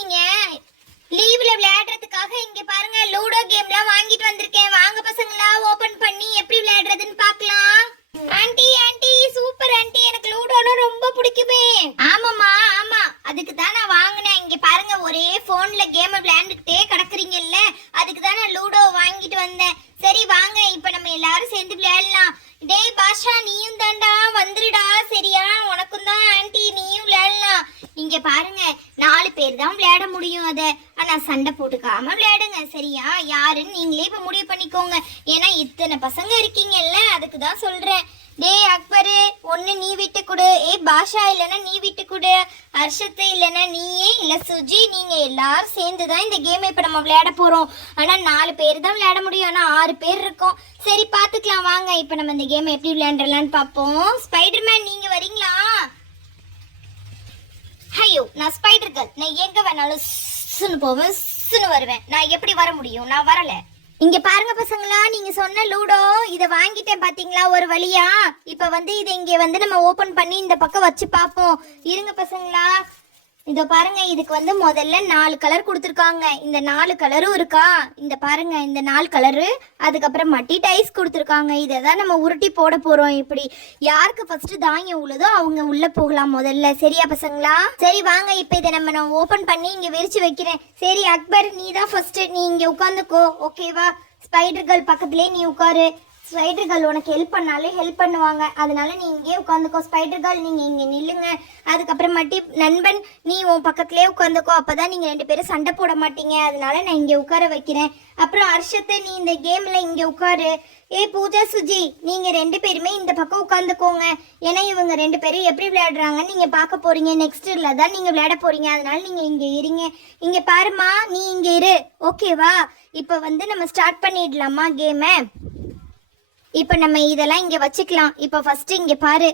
நீங்க லீவ்ல விளையாடுறதுக்காக இங்க பாருங்க லூடோ கேம்லாம் வாங்கிட்டு வந்திருக்கேன். வாங்க பசங்களா ஓபன் பண்ணி எப்படி விளையாடுறதுன்னு பார்க்கலாம். ஆன்ட்டி ஆன்ட்டி சூப்பர் ஆன்ட்டி, எனக்கு லூடோனா ரொம்ப பிடிக்குமே. ஆமாம்மா ஆமா, அதுக்கு தான் நான் வாங்கினேன். இங்க பாருங்க ஒரே போன்ல கேம் விளையாண்டுக்கிட்டே கிடக்குறீங்கல்ல, அதுக்கு தான் நான் லூடோ வாங்கிட்டு வந்தேன். சரி வாங்க இப்ப நம்ம எல்லாரும் சேர்ந்து விளையாடலாம். டேய் பாஷா நீயும் தாண்டா வந்துருடா. சரியா உனக்கும் தான் ஆன்ட்டி, நீயும் விளையாடலாம். இங்க பாருங்க 4 பேர் தான் விளையாட முடியும். அத ஆனா சண்டை போட்டுக்காம விளையாடுங்க. சரியா யாருன்னு நீங்களே இப்ப முடிவு பண்ணிக்கோங்க. ஏன்னா இத்தனை பசங்க இருக்கீங்கல்ல, அதுக்கு தான் சொல்றேன். டேய் அக்பரு ஒன்னு நீ விட்டு கொடு, பாஷா இல்லைன்னா நீ விட்டு கொடு, ஹர்ஷத்து இல்லைன்னா நீயே, இல்ல சுஜி, நீங்க எல்லாரும் சேர்ந்து தான் இந்த கேம் இப்ப நம்ம விளையாட போறோம். ஆனா 4 பேர் தான் விளையாட முடியும். ஆனா 6 பேர் இருக்கோம். சரி பாத்துக்கலாம் வாங்க இப்ப நம்ம இந்த கேம் எப்படி விளையாண்டலாம்னு பாப்போம். ஸ்பைடர்மேன் நீங்க வரீங்களா? ஐயோ நான் ஸ்பைடர் கேர்ள், நான் எங்க வேணாலும் சுன்னு போவேன் சுன்னு வருவேன். நான் எப்படி வர முடியும்? நான் வரல. இங்க பாருங்க பசங்களா, நீங்க சொன்ன லூடோ இத வாங்கிட்டேன் பாத்தீங்களா ஒரு வழியா. இப்ப இதை இங்க நம்ம ஓபன் பண்ணி இந்த பக்கம் வச்சு பாப்போம். இருங்க பசங்களா, இத பாருங்க. இதுக்கு முதல்ல 4 கலர் கொடுத்துருக்காங்க. இந்த 4 கலரும் இருக்கா, இந்த பாருங்க இந்த 4 கலரு. அதுக்கப்புறம் மட்டி டைஸ் கொடுத்துருக்காங்க. இதை தான் நம்ம உருட்டி போட போறோம். இப்படி யாருக்கு ஃபர்ஸ்ட் தானியம் உள்ளதோ அவங்க உள்ள போகலாம் முதல்ல. சரியா பசங்களா? சரி வாங்க இப்ப இதை நான் ஓபன் பண்ணி இங்க விரிச்சு வைக்கிறேன். சரி அக்பர் நீ தான் ஃபர்ஸ்ட், நீ இங்க உட்காந்துக்கோ. ஓகேவா? ஸ்பைடர் கேர்ள் பக்கத்துலயே நீ உட்காரு. ஸ்பைடர் கேர்ள் உனக்கு ஹெல்ப் பண்ணாலே ஹெல்ப் பண்ணுவாங்க, அதனால நீ இங்கே உட்காந்துக்கோ. ஸ்பைடர் கேர்ள் நீங்க இங்க நில்லுங்க. அதுக்கப்புறம் மட்டி நண்பன் நீ உன் பக்கத்துலயே உட்காந்துக்கோ, அப்பதான் நீங்க 2 பேரும் சண்டை போட மாட்டீங்க. அதனால நான் இங்க உட்கார வைக்கிறேன். அப்புறம் ஹர்ஷத்தை நீ இந்த கேம்ல இங்க உட்காரு. பூஜா சுஜி நீங்க 2 பேருமே இந்த பக்கம் உட்காந்துக்கோங்க. ஏன்னா இவங்க 2 பேரும் எப்படி விளையாடுறாங்கன்னு நீங்க பார்க்க போறீங்க. நெக்ஸ்ட்ல தான் நீங்க விளையாட போறீங்க, அதனால நீங்க இங்க இருங்க. இங்க பாருமா, நீ இங்க இரு. ஓகேவா? இப்ப நம்ம ஸ்டார்ட் பண்ணிடலாமா கேமை? இப்ப நம்ம இதெல்லாம் இங்க வச்சுக்கலாம். இப்ப ஃபர்ஸ்ட் இங்க பாரு,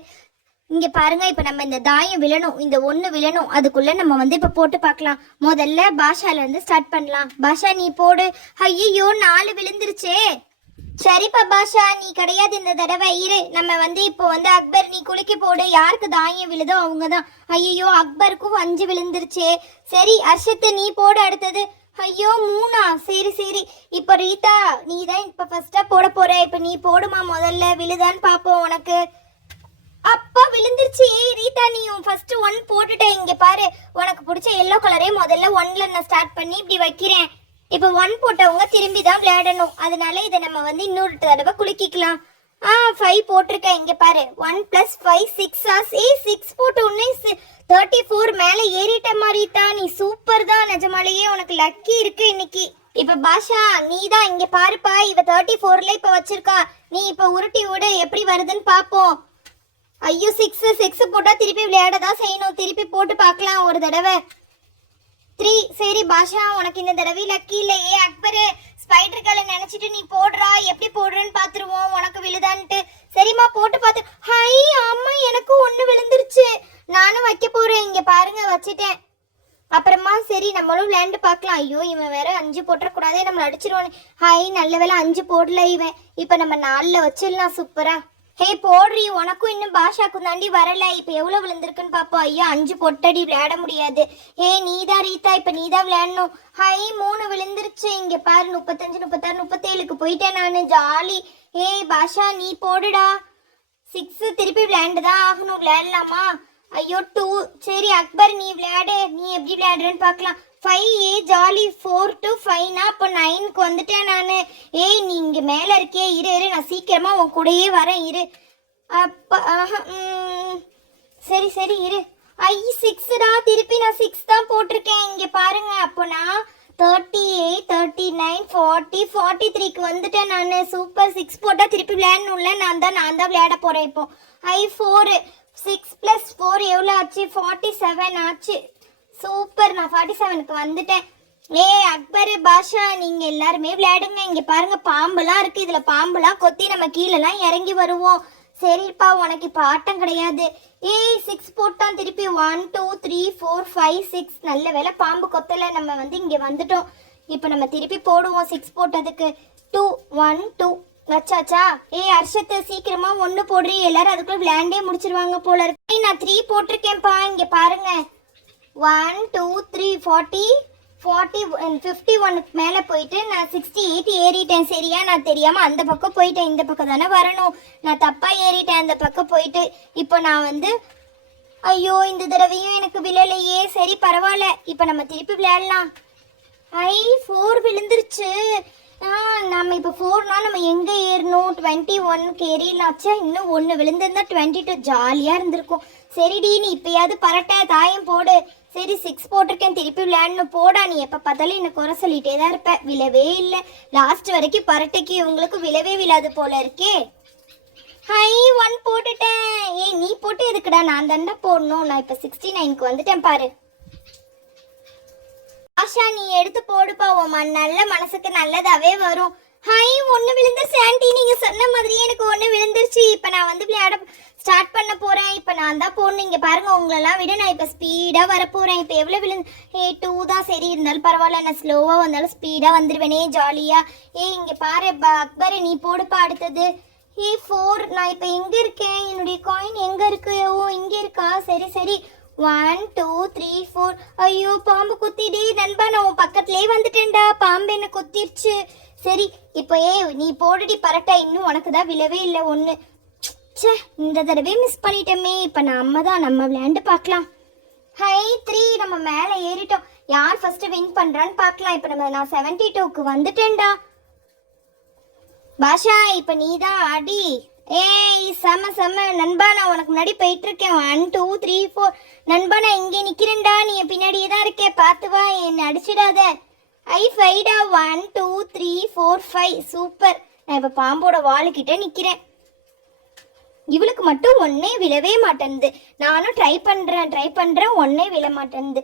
இங்க பாருங்க. இப்ப நம்ம இந்த தாயம் விழணும், இந்த 1 விழணும். அதுக்குள்ள நம்ம இப்ப போட்டு பார்க்கலாம். முதல்ல பாஷால இருந்து ஸ்டார்ட் பண்ணலாம். பாஷா நீ போடு. ஐயோ 4 விழுந்துருச்சே. சரிப்பா பாஷா நீ கிடையாது இந்த தடவை. இரு நம்ம இப்போ அக்பர் நீ குலுக்கி போடு. யாருக்கு தாயம் விழுதோ அவங்கதான். ஐயோ அக்பருக்கும் 5 விழுந்துருச்சே. சரி ஹர்ஷத்து நீ போடு அடுத்தது. ஐயோ 3. சரி சரி. இப்ப ரீதா நீ தான் இப்ப ஃபர்ஸ்டா போட போற. இப்ப நீ போடுமா முதல்ல, விழுதான்னு பாப்போம் உனக்கு. அப்பா விழுந்துருச்சு. ரீதா நீ ஃபர்ஸ்ட் 1 போட்டுட்ட. இங்க பாரு உனக்கு பிடிச்ச எல்லோ கலரே முதல்ல 1ல நான் ஸ்டார்ட் பண்ணி இப்படி வைக்கிறேன். இப்ப 1 போட்டவங்க திரும்பி தான் விளையாடணும். அதனால இதை நம்ம இன்னொரு தடவை குலுக்கிக்கலாம். 5 போட்டிருக்கேன். இங்க பாரு 1 + 5 6. 6 போட்டு உடனே 34 மேல ஏறிட்ட மாதிரி தான். நீ சூப்பர் தான், நிஜமாலேயே உனக்கு லக்கி இருக்கு இன்னைக்கு. இப்ப பாஷா நீ தான் இங்க பாருப்பா, இவ 34ல இப்ப வச்சிருக்கா. நீ இப்ப உருட்டி விடு எப்படி வருதுன்னு பாப்போம். ஐயோ 6 போட்டா திருப்பி விளையாடதான் செய்யணும். திருப்பி போட்டு பார்க்கலாம் ஒரு தடவை. 3. சரி பாஷா உனக்கு இந்த தடவை லக்கி இல்லையே. அக்பரு ஸ்பைடர் கேர்ளை நினைச்சிட்டு நீ போடுறா, எப்படி போடுறேன்னு பாத்துருவோம் உனக்கு விழுதான்ட்டு. சரிம்மா போட்டு பார்த்து. ஹை ஆமா எனக்கு 1 விழுந்துருச்சு. நானும் வைக்க போறேன். இங்க பாருங்க வச்சுட்டேன். அப்புறமா சரி நம்மளும் விளையாண்டு பார்க்கலாம். ஐயோ இவன் வேற 5 போட்டுறக்கூடாதே, நம்மள அடிச்சிருவானே. ஹை நல்ல வேலை 5 போடல இவன். இப்ப நம்ம 4ல வச்சிடலாம். சூப்பரா. ஹே போடுறி, உனக்கும் இன்னும் பாஷாக்கும் தாண்டி வரல. இப்ப எவ்வளவு விழுந்திருக்குன்னு பாப்போம். ஐயோ 5 பொட்டடி விளையாட முடியாது. ஹே நீதான் ரீதா, இப்ப நீதான் விளையாடணும். ஹை 3 விழுந்துருச்சு. இங்க பாரு 35 36 37க்கு போயிட்டேன் நானு. ஜாலி. ஹே பாஷா நீ போடுடா. 6 திருப்பி விளையாண்டுதான் ஆகணும். விளையாடலாமா? ஐயோ 2. சரி அக்பர் நீ விளையாடு, நீ எப்படி விளையாடுறேன்னு பார்க்கலாம். 5 ஜாலி. 4 to 5 அப்போ 9க்கு வந்துட்டேன் நானு. நீ இங்க மேல இருக்கே, இரு நான் சீக்கிரமா உன் கூடயே வரேன் இரு. அப்ப சரி சரி இரு. 6டா, திருப்பி நான் 6 தான் போட்டிருக்கேன். இங்க பாருங்க அப்போ நான் 38 39 40 43க்கு வந்துட்டேன் நானு. சூப்பர். 6 போட்டா திருப்பி விளையாடணும்ல. நான் தான் விளையாட போறேன் இப்போ. 4 6 + 4 எவ்வளோ ஆச்சு? 47 ஆச்சு. சூப்பர். நான் 47க்கு வந்துட்டேன். அக்பர் பாஷா நீங்க எல்லாருமே விளையாடுங்க. இங்க பாருங்க பாம்பெல்லாம் இருக்கு. இதுல பாம்பெல்லாம் கொத்தி நம்ம கீழெல்லாம் இறங்கி வருவோம். சரிப்பா உனக்கு இப்ப ஆட்டம் கிடையாது. 6 போட்டான் திருப்பி. 1 2 3 4 5 6. நல்ல வேலை பாம்பு கொத்தல. நம்ம இங்க வந்துட்டோம். இப்ப நம்ம திருப்பி போடுவோம் 6 போட்டதுக்கு. 2 1 2 வச்சாச்சா? ஹர்ஷத்து சீக்கிரமா 1 போடுறீ. எல்லாரும் அதுக்குள்ள விளையாண்டே முடிச்சிருவாங்க போல இருக்கு. நான் 3 போட்டிருக்கேன்ப்பா. இங்க பாருங்க 1 2 3 40 40 51 மேலே போயிட்டு நான் 68 ஏறிட்டேன். சரியா? நான் தெரியாம அந்த பக்கம் போயிட்டேன். இந்த பக்கம் தானே வரணும். நான் தப்பா ஏறிட்டேன் அந்த பக்கம் போயிட்டு. இப்போ நான் வந்து ஐயோ இந்த தடவையும் எனக்கு விழலையே. சரி பரவாயில்ல, இப்போ நம்ம திருப்பி விளையாடலாம். 4 விழுந்துருச்சு. நம்ம இப்போ 4னா நம்ம எங்கே ஏறணும்? 21க்கு ஏறிடலாச்சா? இன்னும் 1 விழுந்திருந்தா 22 ஜாலியாக இருந்திருக்கும். சரிடி, நீ இப்பயாவது பரட்ட தாயம் போடு. சரி 6 போட்டிருக்கேன், திருப்பி விளையாடணும். போடா, நீ எப்போ பார்த்தாலும் என்ன குறை சொல்லிட்டே தான் இருப்ப. விழவே இல்லை. லாஸ்ட் வரைக்கும் பரட்டைக்கு உங்களுக்கு விழவே விழாது போல இருக்கே. 1 போட்டுட்டேன். நீ போட்டு எதுக்குடா? நான் தாண்டா போடணும். நான் இப்போ 69க்கு வந்துட்டேன் பாரு. ஆஷா, நீ எடுத்து போடுப்பா. உன் நல்ல மனசுக்கு நல்லதாவே வரும். 1 விழுந்துருச்சு ஆண்டி. நீங்க சொன்ன மாதிரியே எனக்கு 1 விழுந்துருச்சு. இப்போ நான் வந்து விளையாட ஸ்டார்ட் பண்ண போறேன். இப்போ நான் தான் போடணும். இங்க பாருங்க, உங்களெல்லாம் விட நான் இப்போ ஸ்பீடா வரப்போறேன். இப்போ எவ்வளவு விழுந்து 2 தான். சரி இருந்தாலும் பரவாயில்ல, நான் ஸ்லோவா வந்தாலும் ஸ்பீடா வந்துருவேனே ஜாலியா. இங்க பாரு அக்பர், நீ போடுப்பா அடுத்தது. 4. நான் இப்போ எங்க இருக்கேன்? என்னுடைய காயின் எங்க இருக்கு? ஓ இங்க இருக்கா? சரி சரி. 1 2 3 4. ஐயோ பாம்பு குத்திடி நண்பா. நான் உன் பக்கத்துலேயே வந்துட்டேன்டா. பாம்பு என்ன குத்திருச்சு. சரி இப்போ நீ போடுடி பரட்டா. இன்னும் உனக்கு தான் விழவே இல்லை 1. சே, இந்த தடவை மிஸ் பண்ணிட்டோமே. இப்போ நம்ம விளையாண்டு பார்க்கலாம். 3. நம்ம மேலே ஏறிட்டோம். யார் ஃபர்ஸ்ட் வின் பண்றான்னு பார்க்கலாம். இப்போ நான் 72க்கு வந்துட்டேன்டா. பாஷா, இப்போ நீ தான் அடி. செம நண்பா. நான் உனக்கு முன்னாடி போயிட்டு இருக்கேன். 1 2 3 4. நண்பா, நான் இங்கே நிக்கிறேன்டா. நீ என் பின்னாடியே தான் இருக்கே. பார்த்து வா, என்னை அடிச்சிடாத. 5டா. 1 2 3 4 5. சூப்பர். நான் இப்போ பாம்போட வாளுக்கிட்ட நிக்கிறேன். இவளுக்கு மட்டும் 1 விழவே மாட்டேன்து. நானும் ட்ரை பண்றேன் 1 விழ மாட்டேன்து.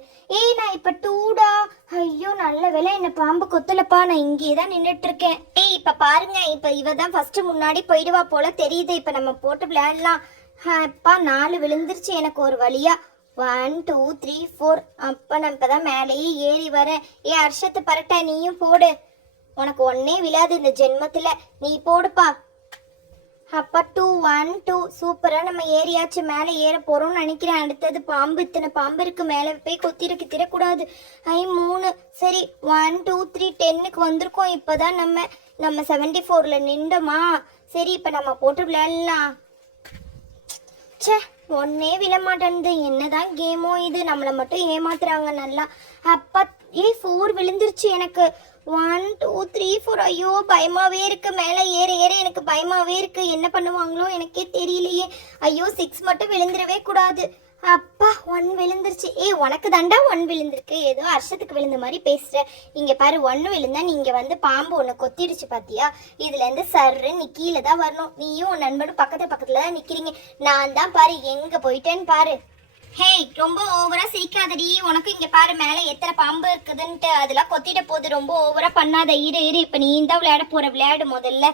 நான் இப்ப 2டா. ஐயோ நல்ல வேலை என்ன பாம்பு கொத்தலப்பா. நான் இங்கே தான் நின்றுட்டு இருக்கேன். இப்ப பாருங்க, இப்ப இவ தான் ஃபர்ஸ்ட் முன்னாடி போயிடுவா போல தெரியுது. இப்ப நம்ம போட்டு விளையாடலாம். அப்பா 4 விழுந்துருச்சு எனக்கு ஒரு வழியா. 1 2 3 4. அப்ப நான் இப்பதான் மேலேயே ஏறி வரேன். அர்ஷத்து பரட்ட, நீயும் போடு. உனக்கு 1 விழாது இந்த ஜென்மத்துல. நீ போடுப்பா. அப்பா 2 1 2. சூப்பரா நம்ம ஏறியாச்சு. மேலே ஏற போறோம்னு நினைக்கிறேன். அடுத்தது பாம்பு. இத்தனை பாம்பு இருக்கு. மேலே போய் திரக்கூடாது. 3. சரி 1 2 3 10க்கு வந்திருக்கோம். இப்பதான் நம்ம 74ல நின்றோமா. சரி இப்ப நம்ம போட்டு விளையாடலாம். சே, 1 விழ மாட்டேன்து. என்னதான் கேமோ இது. நம்மளை மட்டும் ஏமாத்துறாங்க நல்லா. அப்பா 4 விழுந்துருச்சு எனக்கு. 1 2 3 4. ஐயோ பயமாவே இருக்கு. மேலே ஏற எனக்கு பயமாவே இருக்கு. என்ன பண்ணுவாங்களோ எனக்கே தெரியலையே. ஐயோ 6 மட்டும் விழுந்துடவே கூடாது. அப்பா 1 விழுந்துருச்சு. உனக்கு தாண்டா 1 விழுந்திருக்கு. ஏதோ அர்ஷத்துக்கு விழுந்த மாதிரி பேசுற. இங்க பாரு, 1 விழுந்தா நீங்க வந்து பாம்பு ஒன்று கொத்திடுச்சு பாத்தியா. இதுல இருந்து சர்ரு நீ கீழே தான் வரணும். நீயும் உன் நண்பனும் பக்கத்துல தான் நிக்கிறீங்க. நான் தான் பாரு எங்க போயிட்டேன்னு பாரு. ரொம்ப ஓவரா சிரிக்காதடி. உனக்கு இங்க பாரு மேல எத்தனை பாம்பு இருக்குதுன்ட்டு. அதெல்லாம் கொத்திட போகுது. ரொம்ப ஓவரா பண்ணாத. இரு இப்ப நீ தான் விளையாட போற. விளையாடு முதல்ல.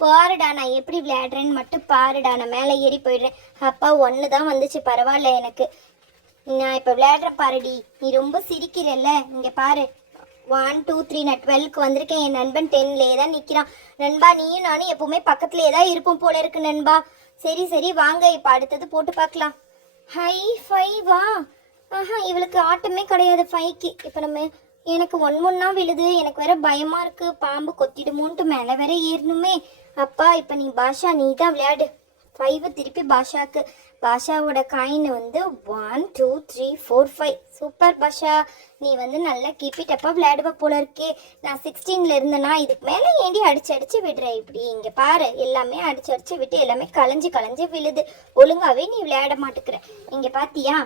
பாருடா நான் எப்படி விளையாடுறேன்னு மட்டும் பாருடா. நான் மேலே ஏறி போயிடுறேன். அப்பா 1 தான் வந்துச்சு. பரவாயில்ல எனக்கு. நான் இப்ப விளையாடுறேன் பாருடி. நீ ரொம்ப சிரிக்கிறல்ல. இங்க பாரு 1 2 3. நான் 12க்கு வந்திருக்கேன். என் நண்பன் 10லேயே தான் நிக்கிறான். நண்பா, நீயும் நானும் எப்பவுமே பக்கத்துலேயே தான் இருப்போம் போல இருக்கு நண்பா. சரி வாங்க இப்ப அடுத்தது போட்டு பார்க்கலாம். 5வா? இவளுக்கு ஆட்டமே கிடையாது 5க்கு. இப்போ எனக்கு 1 விழுது. எனக்கு வேற பயமா இருக்கு. பாம்பு கொத்திடுமோன்ட்டு மேலே வேற ஏறணுமே. அப்பா இப்போ நீ பாஷா, நீ தான் விளையாடு. 5 திருப்பி பாஷாக்கு. பாஷாவோட காயின் வந்து 1 2 3 4 5. சூப்பர் பாஷா, நீ வந்து நல்லா கீப்பிட்டப்பா விளையாடுவ போல இருக்கே. நான் 16ல இருந்தேனா. இதுக்கு மேலே ஏண்டி அடிச்சு விடுற இப்படி. இங்கே பாரு, எல்லாமே அடிச்சு விட்டு எல்லாமே களைஞ்சு விழுது. ஒழுங்காவே நீ விளையாட மாட்டேங்கிற. இங்கே பாத்தியா?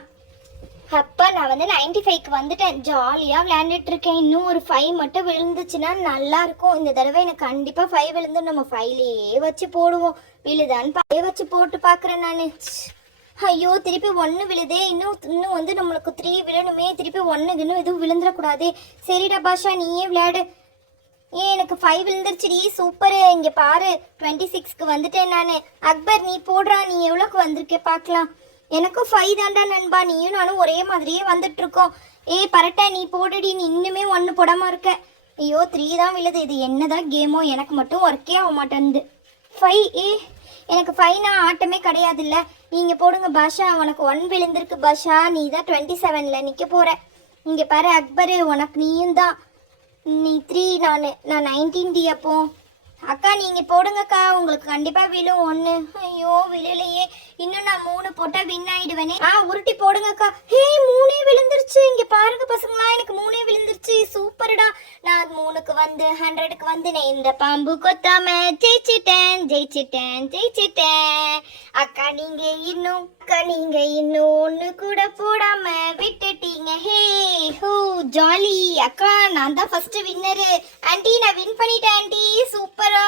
அப்பா நான் வந்து 95க்கு வந்துட்டேன். ஜாலியாக விளையாண்டுட்டு இருக்கேன். இன்னும் ஒரு 5 மட்டும் விழுந்துச்சுன்னா நல்லா இருக்கும். இந்த தடவை எனக்கு கண்டிப்பாக 5 விழுந்து நம்ம 5லேயே வச்சு போடுவோம். விழுதான்னு வச்சு போட்டு பார்க்குறேன் நான். ஐயோ திருப்பி 1 விழுதே. இன்னும் வந்து நம்மளுக்கு 3 விழணுமே. திருப்பி 1 இன்னும் எதுவும் விழுந்துடக்கூடாது. சரிடா பாஷா, நீயே விளையாடு. எனக்கு 5 விழுந்துருச்சுடி. சூப்பரு. இங்கே பாரு 26க்கு வந்துட்டேன் நான். அக்பர் நீ போடுறா. நீ எவ்வளோக்கு வந்திருக்கே பார்க்கலாம். எனக்கும் 5 தாண்டா நண்பா. நீயும் நானும் ஒரே மாதிரியே வந்துட்டு இருக்கோம். பரட்டா நீ போடுடி. நீ இன்னுமே 1 போடாம இருக்க. ஐயோ 3 தான் விழுது. இது என்னதான் கேமோ. எனக்கு மட்டும் ஒர்க்கே ஆக மாட்டேங்குது. 5. எனக்கு ஃபைனா ஆட்டமே கிடையாதுல்ல. நீங்க போடுங்க பாஷா. உனக்கு 1 விழுந்திருக்கு பாஷா. நீ தான் 27ல நிக்க போற. இங்க பாரு அக்பரு, உனக்கு நீயும் தான். நீ 3, நான் 19 டி. அப்போ அக்கா நீங்க போடுங்கக்கா, உங்களுக்கு கண்டிப்பா விழும் 1. ஐயோ விழலையே. இன்னும் நான் 3 போட்டா வின் ஆயிடுவேனே. உருட்டி போடுங்கக்கா. ஹே 3 விழுந்துருச்சு. இங்க பாருங்க பசங்களா, எனக்கு 3 விழுந்துருச்சு. சூப்பர்டா. நான் 3க்கு வந்து 100க்கு வந்து நான் இந்த பாம்பு கொத்தாம ஜெயிச்சிட்டேன். அக்கா நீங்க இன்னும் 1 கூட போடாம விட்டுட்டீங்க. ஹே ஹோ ஜாலி. அக்கா நான் தான் ஃபர்ஸ்ட் வின்னரு. ஆண்டி நான் வின் பண்ணிட்டேன் ஆண்டி. சூப்பரா.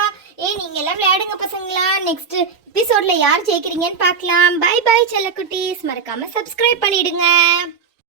நீங்க எல்லாம் விளையாடுங்க பசங்களா. நெக்ஸ்ட் எபிசோட்ல யார் ஜெயிக்கிறீங்கன்னு பார்க்கலாம். பை பை செல்லக்குட்டீஸ். மறக்காம சப்ஸ்கிரைப் பண்ணிடுங்க.